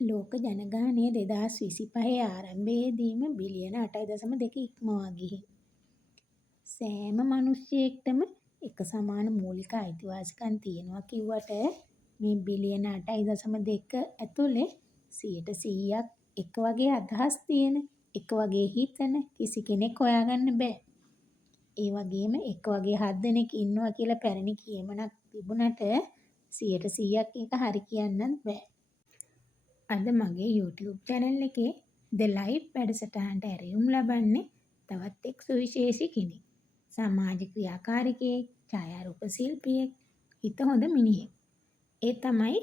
ලෝක ජනගහනය 2025 ආරම්භයේදීම බිලියන 8.2 ඉක්මවා ගිහින් සෑම මනුෂ්‍යයෙක්ටම එක සමාන මූලික අයිතිවාසිකම් තියෙනවා කිව්වට මේ බිලියන 8.2 ඇතුලේ 100%ක් එක වගේ අදහස් තියෙන, එක වගේ හිතන කිසි කෙනෙක් හොයාගන්න බෑ. ඒ වගේම එක වගේ 7 දෙනෙක් ඉන්නවා කියලා පැරණි කියමනක් තිබුණට 100%ක් ඒක හරි කියන්නත් බෑ. අද මගේ YouTube channel එකේ The Life වැඩසටහනට ඇරයුම් ලබන්නේ තවත් එක් සුවිශේෂී කෙනෙක්. සමාජ ක්‍රියාකාරිකයෙක්, ඡායාරූප ශිල්පියෙක්, හිත හොඳ මිනිහෙක්. ඒ තමයි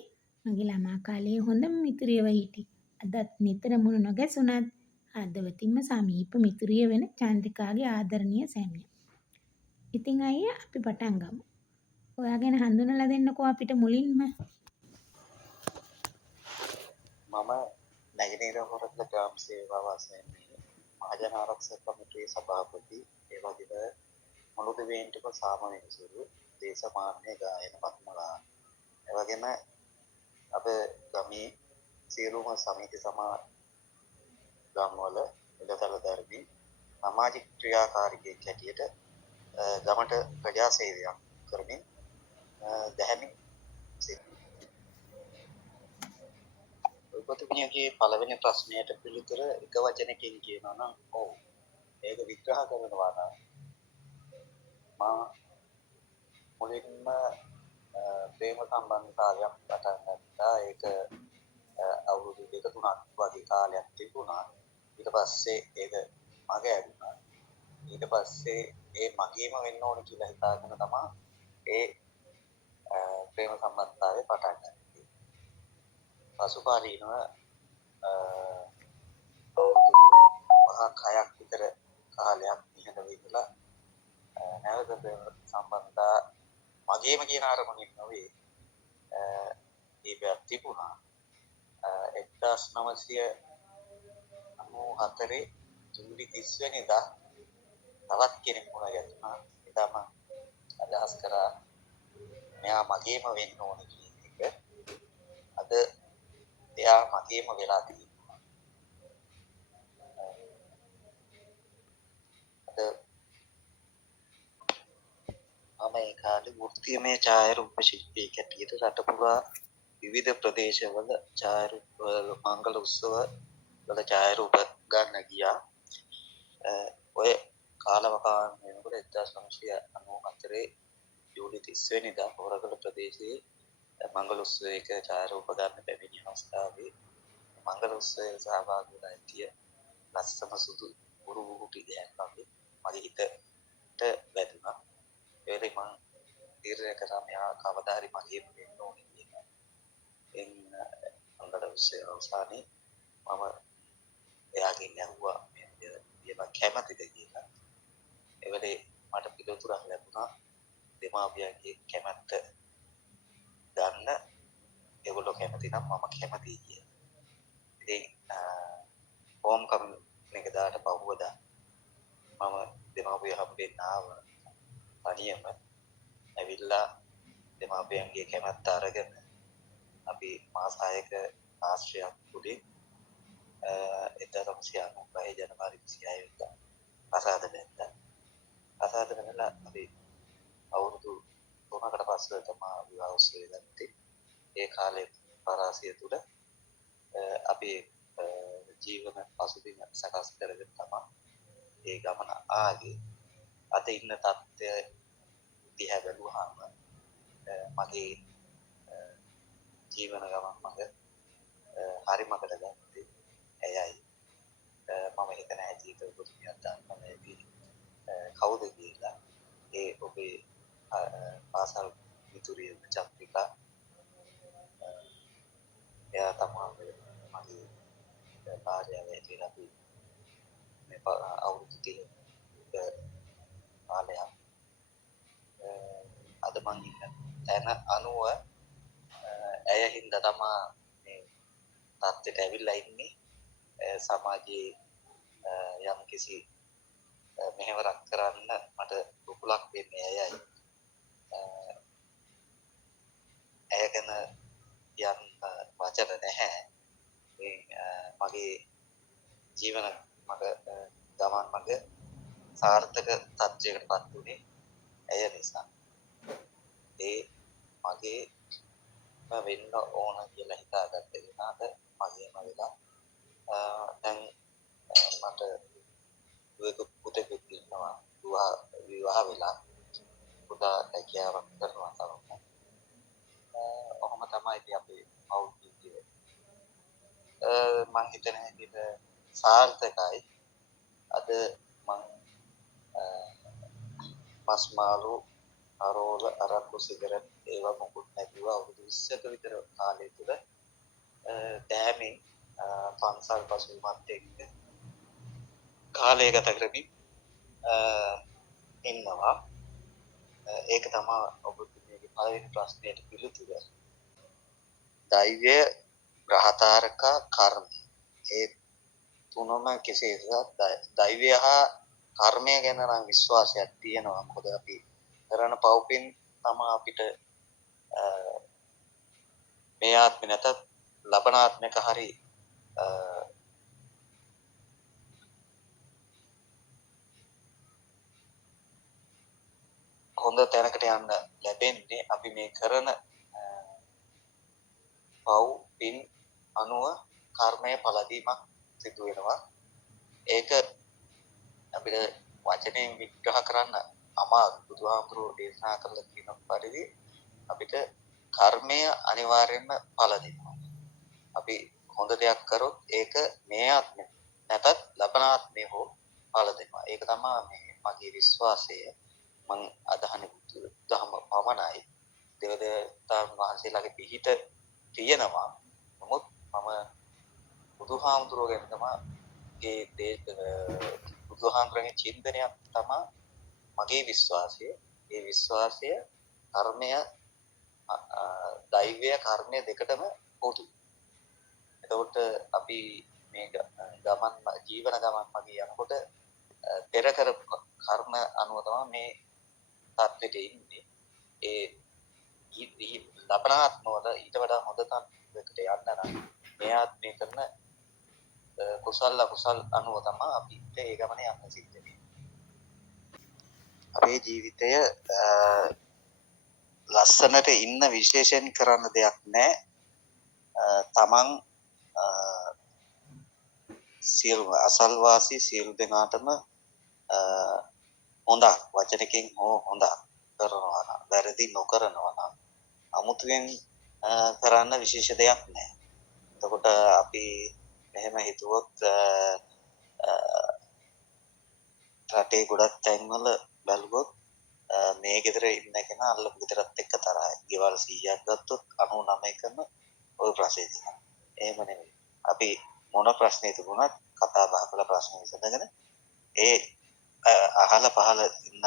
මගේ ළමා කාලයේ හොඳම මිතුරියව හිටි. අදත් නිතර මුණ නොගැසුණත් හදවතින්ම සමීප මිතුරිය වෙන චන්ද්‍රිකාගේ ආදරණීය සැමියා. ඉතින් අයියා අපි පටන් ගමු. ඔයා ගැන හඳුනලා දෙන්නකෝ අපිට මුලින්ම. මම නැගෙනහිර හොරකල ග්‍රාම සේවා වාසයන්නේ මහජන ආරක්ෂක කමිටුවේ සභාපති, ඒ වගේම මුළු දිවයිනටම සාම වෙනසුරු දේශපාලන ගායන පත්මලා, ඒ වගේම අප ගමේ සියලුම සමිති ගම්වල ඉඩතල දරමින් සමාජික ක්‍රියාකාරිකයෙක් හැටියට ගමට ප්‍රජා සේවයක් කරමින් දැහැමි ඔබතුමියගේ පළවෙනි ප්‍රශ්නයට පිළිතුර එක වචනකින් කියනවා නම් ඔව්. ඒක විග්‍රහ කරනවා නම් මා මුලින්ම ප්‍රේම සම්බන්ධතාවයක් පටන් ගත්තා. ඒක අවුරුදු 2-3ක් වගේ කාලයක් තිබුණා. ඊට පස්සේ ඒක මග ඇරුණා. ඊට පස්සේ ඒ මගේම වෙන්න ඕන කියලා හිතාගෙන තමයි ඒ ප්‍රේම සම්බන්ධතාවය පටන් ගත්තේ. පසුකාලීනව මහා 6ක් විතර කාලයක් ඉහළ වෙලා නැවත ප්‍රේම සම්බන්ධතා මගේම කියන අරමුණින් නොවේ දීපයක් තිබුණා. 1994 ජූලි 30 වෙනිදා තවත් කෙනෙක් මුණ ගැසුණා. එදා මම අදහස් කරා මෙයා මගේම වෙන්න ඕන කියන එක. අද එයා මගේම වෙලා තියෙනවා. මම ඒ කාලේ වෘත්තීයමය ඡායාරූප ශිල්පියෙක් හැටියට රට පුරා විවිධ ප්‍රදේශවල ඡායාරූප මංගල උත්සව වල ඡායාරූප ගන්න ගියා. ඔය කාලවකාන වෙනකොට 1994 ජූලි 30 වෙනිදා හොරගල ප්‍රදේශයේ මංගල උත්සවයක ඡායාරූප ගන්න පැමිණි අවස්ථාවේ මංගල උත්සවයේ සහභාගී වුණා ඇතිය ලස්සන සුදු උරුටි දෙයක් මගේ හිතට වැදුනා. ඒකේ මම තීරණය කරා මෙයා කවදා හරි මගේම වෙන්න ඕනේ කියලා. එන්න මංගල උත්සවය අවසානයේ මම එයාගෙන් ඇහුවා මේවා කැමතිද කියලා. ඒ වෙලේ මට පිළිතුරක් ලැබුණා දෙමාපියන්ගේ කැමැත්ත ගන්න ඒගොල්ලෝ කැමති නම් මම කැමතියි කියලා. ඉතින් හෝම් කමින් එක දාට පහුවදා මම දෙමාපිය හම්බෙන්න ආවා. තනියම ඇවිල්ලා දෙමාපියන්ගේ කැමැත්ත අරගෙන අපි මාස 6ක ආශ්‍රයයක් උඩින් 1995 ජනවාරි 26 වෙනිදා අසාද දැක්කා. අසාද වෙනලා අපි අවුරුදු 3කට පස්සේ තමයි විවාහ උත්සවය ගත්තේ. ඒ කාලේ පරාසය තුල අපි ජීවන පසුබිම සකස් කරගෙන තමයි ඒ ගමන ආගේ. අද ඉන්න තත්ත්වය දිහා බැලුවාම මගේ ජීවන ගමන් මඟ හරි මඟට ගත්තේ එයයි. මම හිතන හැටියට ඔබතුමියත් දන්නවා ඇති කවුද කියලා. ඒ ඔබේ පාසල් මිතුරිය චන්ද්‍රිකා. එයා තමයි මගේ භාර්යාව හැටියට අපි මේ අවුරුදු 30 කාලයක් අද මං ඉන්න තැන අනුව ඇය හින්දා තමයි මේ තත්ත්වයට ඇවිල්ලා ඉන්නේ. සමාජයේ යම් කිසි මෙහෙවරක් කරන්න මට රුකුලක් දෙන්නේ ඇයයි. ඇය ගැන යම් වචන නැහැ. මගේ ජීවන මඟ ගමන් මඟ සාර්ථක තත්ත්වයකටපත් වුණේ ඇය නිසා. ඒ මගේ වෙන්න ඕන කියලා හිතාගත්ත කෙනාට මගේම වෙලා දැන් මට පුතෙකුත් ඉන්නවා. විවාහ වෙලා පුතා රැකියාවක් කරනවා තාම. ඔහොම තමයි ඉතින් අපේ පෞල් ජීවිතය. මං හිතන හැටියට සාර්ථකයි. අද මං මස් මාළු අරෝල අරක්කු සිගරට් ඒවා මොකුත් නැතිව අවුරුදු 20ක විතර කාලය තුල දෑමෙන් පන්සල් පසුබිමත් එක්ක කාලය ගත කරමින් ඉන්නවා. ඒක තමයි ඔබතුමීගේ පළවෙනි ප්‍රශ්නයට පිළිතුර. දෛවය, ග්‍රහතාරකා, කර්ම. ඒ තුනම කෙසේද? දෛවය හා කර්මය ගැන නම් විශ්වාසයක් තියෙනවා. මොකද අපි කරන පව්පින් තමයි අපිට මේ ආත්මෙ නැතත් ලබන ආත්මයක හරි හොඳ තැනකට යන්න ලැබෙන්නේ. අපි මේ කරන පව් පින් අනුව කර්මය පළදීමක් සිදු වෙනවා. ඒක අපිට වචනයෙන් විග්‍රහ කරන්න අමාරු. බුදුහාමුදුරුවෝ දේශනා කරලා තියෙන පරිදි අපිට කර්මය අනිවාර්යයෙන්ම පළ දෙනවා. අපි හොඳ දෙයක් කරොත් ඒක මේ ආත්මෙ නැතත් ලබන ආත්මෙ හෝ පළ දෙනවා. ඒක තමයි මේ මගේ විශ්වාසය. මං අදහන්නේ බුදුදහම පමණයි. දෙවදේවතාවුන් වහන්සේලාගේ පිහිට තියෙනවා. නමුත් මම බුදුහාමුදුරුවෝ ගැන තමයි බුදුහාමුදුරන්ගේ චින්තනයක් තමයි මගේ විශ්වාසය. ඒ විශ්වාසය කර්මය දෛවය කර්මය දෙකටම පොදුයි. එතකොට අපි මේ ගමන් ජීවන ගමන් මගේ යනකොට පෙර කරපු කර්ම අනුව තමයි මේ තත්ත්වෙට ඉන්නේ. ඒ ලබන ආත්මවල ඊට වඩා හොඳ තත්ත්වයකට යන්න නම් මේ ආත්මේ කරන කුසල අකුසල් අනුව තමයි අපිට ඒ ගමනේ යන්න සිද්ධ වෙන්නේ. අපේ ජීවිතය ලස්සනට ඉන්න විශේෂයෙන් කරන්න දෙයක් නැහැ. තමන් සියලු අසල්වාසී සියලු දෙනාටම හොඳ වචනකින් හෝ හොඳ කරනවා නම් වැරදි නොකරනවා නම් අමුතුවෙන් කරන්න විශේෂ දෙයක් නැහැ. එතකොට අපි මෙහෙම හිතුවොත් රටේ ගොඩක් තැන්වල බැලුවොත් මේ ගෙදර ඉන්න කෙනා අල්ලපු ගෙදරත් එක්ක තරහයි. ගෙවල් 100ක් ගත්තොත් 99කම ওই ප්‍රශ්නේ තියෙනවා. එහෙම නෙමෙයි. අපි මොන ප්‍රශ්නේ තිබුණත් කතා බහ කරලා ප්‍රශ්න විසඳගෙන ඒ අහල පහල ඉන්න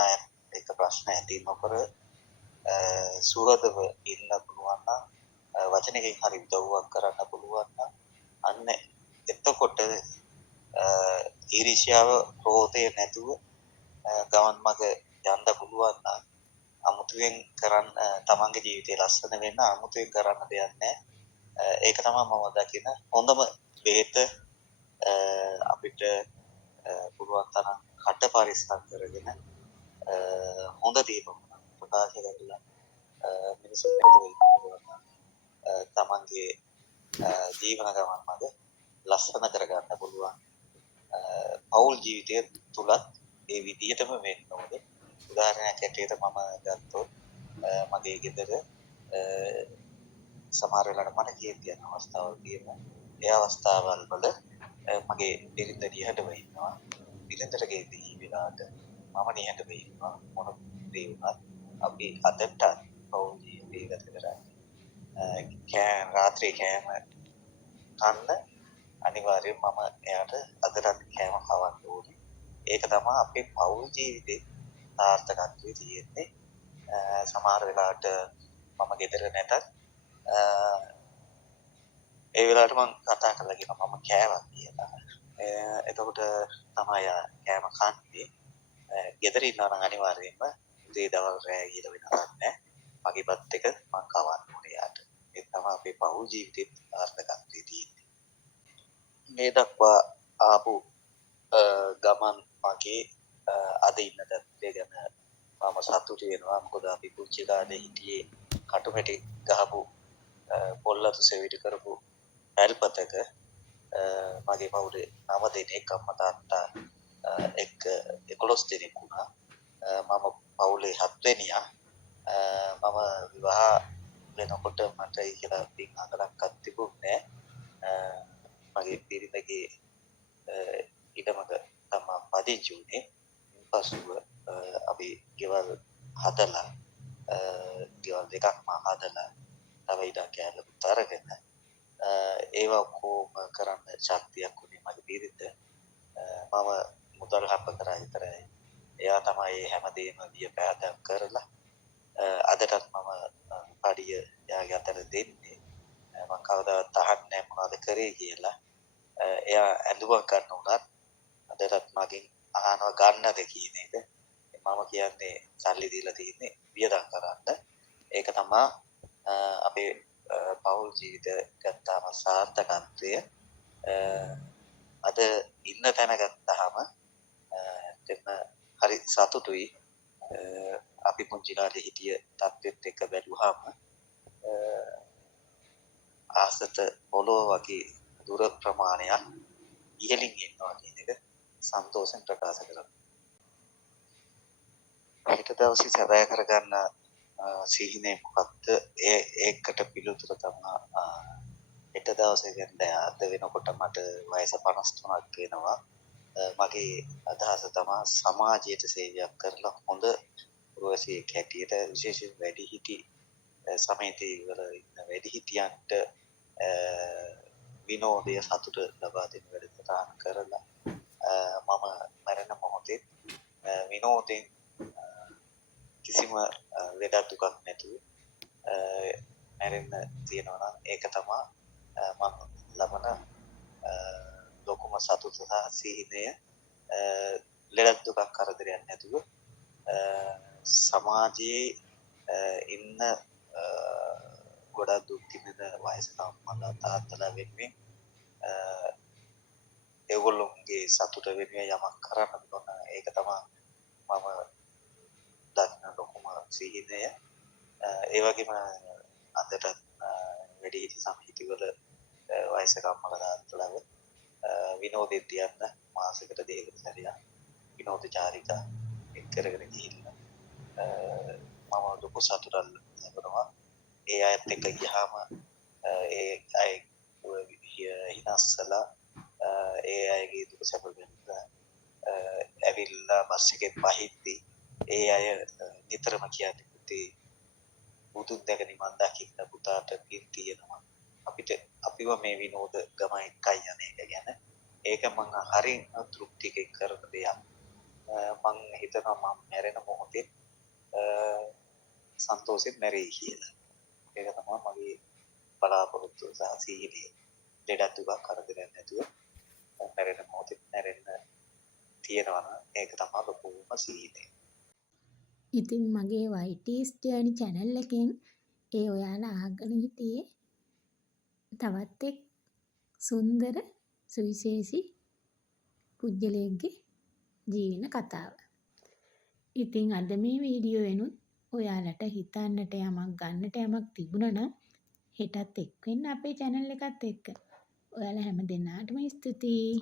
එක ප්‍රශ්න ඇති නොකර සුහදව ඉන්න පුළුවන් නම් වචනකින් හරි උදව්වක් කරන්න පුළුවන් නම් අන්න එතකොට ඊර්ෂ්‍යාව ක්‍රෝධය නැතුව ගමන් මඟ යන්න පුළුවන් නම් අමුතුවෙන් කරන්න තමන්ගේ ජීවිතය ලස්සන වෙන්න අමුතුවෙන් කරන්න දෙයක් නැහැ. ඒක තමයි මම දකින හොඳම බේත. අපිට පුළුවන් තරම් කට පරිස්සම් කරගෙන හොඳ දේ ප්‍රකාශ කරලා මිනිස්සුන්ට තමන්ගේ ජීවන ගමන් මඟ ලස්සන කරගන්න පුළුවන්. පෞල් ජීවිතය තුලත් ඒ විදිහටම වෙන්න ඕනේ. උදාහරණයක් ඇටියට මම ගත්තොත් මගේ ගෙදර සමහර වෙලාවට මට කේන්ති යන අවස්ථාවල් තියෙනවා. ඒ අවස්ථාවල් වල මගේ බිරිඳ නිහඬව ඉන්නවා. බිරිඳට කේන්ති වෙලාවට මම නිහඬව ඉන්නවා. මොන දේ වුණත් අපි අදට පෞල් ජීවිතය ගත කරන්නේ. රාත්‍රී කෑම කන්න අනිවාර්යෙන් මම එයාට අදටත් කෑම කවන්න ඕනේ. ඒක තමයි අපේ පෞල් ජීවිතේ සාර්ථකත්වයේ තියෙන්නේ. සමහර වෙලාවට මම ගෙදර නැතත් ඒ වෙලාවට මම කතා කරලා කියනවා මම කෑවා කියලා. එතකොට තමයි කෑම කන්නේ. ගෙදර ඉන්නවා නම් අනිවාර්යෙන්ම උදේ දවල් රෑ කියලා වෙනසක් නැහැ. මගේ පත් එක මම කවන්න ඕනේ යාට. ඒ තමයි අපේ පෞල් ජීවිතේ සාර්ථකත්වයේ තියෙන්නේ. මේ දක්වා ආපු ගමන් මගේ අද ඉන්න තත්ත්වය ගැන මම සතුටු වෙනවා. මොකද අපි පුංචි කාලේ හිටියේ කටුමැටි ගහපු පොල්ලතු සෙවිලි කරපු පැල්පතක මගේ පවුලේ 9 දෙනෙක් අම්මා තාත්තා එක්ක 11 දෙනෙක් වුණා. මම පවුලේ 7 වෙනියා. මම විවාහ වෙනකොට මට කියලා පින් අඟලක්වත් තිබුණේ නැහැ. මගේ බිරිඳගේ ඉඩමක තමා පදිංචි වුණේ. පසුව අපි ගෙවල් හදලා ගෙවල් දෙකක්ම හදලා තව ඉඩම් කෑල්ලකුත් අරගෙන ඒවා ඔක්කොම කරන්න ශක්තියක් වුණේ මගේ බිරිඳ. මම මුදල් හම්බ කරා විතරයි. එයා තමයි හැමදේම වියපෑදම් කරලා අදටත් මම පඩිය එයාගේ අතට දෙන්නේ. මම කවදාවත් අහන්නේ නැහැ මොනවද කරේ කියලා. එයා ඇඳුමක් ගන්න උනත් අදටත් මගෙන් අහනවා ගන්නද කියන එක. මම කියන්නේ සල්ලි දීලා තියෙන්නේ වියදම් කරන්න. ඒක තමයි අපේ පෞල් ජීවිත ගත්තාම සාර්ථකත්වය. අද ඉන්න තැන ගත්තාම ඇත්තටම හරි සතුටුයි. අපි පුංචි කාලේ හිටිය තත්ත්වෙත් එක්ක බැලුවාම ආසත පොළොව වගේ දුර ප්‍රමාණයක් ඉහළින් එනවා කියන එක සන්තෝෂෙන් ප්‍රකාශ කරනවා. හෙට දවසේ සැබෑ කරගන්න සිහිනේ මොකක්ද? ඒකට පිළිතුර තමයි හෙට දවසේ ගැන අද වෙනකොට මට වයස 53ක් වෙනවා. මගේ අදහස තමයි සමාජයට සේවයක් කරලා හොඳ පුරවැසියෙක් හැටියට විශේෂයෙන් වැඩිහිටි සමිතිය වල ඉන්න වැඩිහිටියන්ට විනෝදය සතුට ලබා දෙන වැඩසටහන් කරලා මම මරණ මොහොතේ විනෝදයෙන් කිසිම ලෙඩක් දුකක් නැතුව මැරෙන්න තියෙනවා නම් ඒක තමයි මම ලබන ලොකුම සතුට සහ සිහිනය. ලෙඩක් දුකක් කරදරයක් නැතුව සමාජයේ ඉන්න ගොඩක් දුක් විඳින වයසක අම්මලා තාත්තලා වෙනුවෙන් ඒගොල්ලොන්ගේ සතුට වෙනුවෙන් යමක් කරන්න ඕන. ඒක තමයි මම දක්න ලොකුම සිහිනය. ඒ වගේම අදට වැඩිහිටි සමිතිවල වයසක අම්මලා තාත්තලාව විනෝදෙත් තියන්න මාසෙකට දෙකකට සැරයක් විනෝද චාරිකා එක් කරගෙන ගිහිල්ලා මම ලොකු සතුටක් ලබනවා. ඒ අයත් එක්ක ගියාම ඒ අය හිනස්සලා ඒ අයගේ දුක සැප වෙනවා. ඇවිල්ලා බස් එකේ පහිද්දි ඒ අය නිතරම කියන්නේ පුතේ බුදුන් දැක නිවන් දකින්න පුතාට පින් තියෙනවා. අපිට අපිව මේ විනෝද ගම එකයි යන එක ගැන ඒක මම හරි තෘප්තියකින් කරන දෙයක්. මම හිතනවා මම මැරෙන මොහොතේ සන්තෝෂෙන් මැරෙයි කියලා. ඒක තමයි මගේ බලාපොරොත්තු සහ සීලය. ලෙඩ දුක කරදරයක් නැතුව මැරෙන මොහොතේ මැරෙන්න තියෙනවා නම් ඒක තමයි ලොකුම සීලය. ඉතින් මගේ YT's Journey channel එකෙන් ඒ ඔයාලා අහගෙන හිටියේ තවත් එක් සුන්දර සුවිශේෂී පුද්ගලයෙක්ගේ ජීවන කතාව. ඉතින් අද මේ වීඩියෝ එනුත් ඔයාලට හිතන්නට යමක් ගන්නට යමක් තිබුණා නම් හෙටත් එක් වෙන්න අපේ channel එකත් එක්ක. ඔයාලා හැම දෙනාටම ස්තුතියි.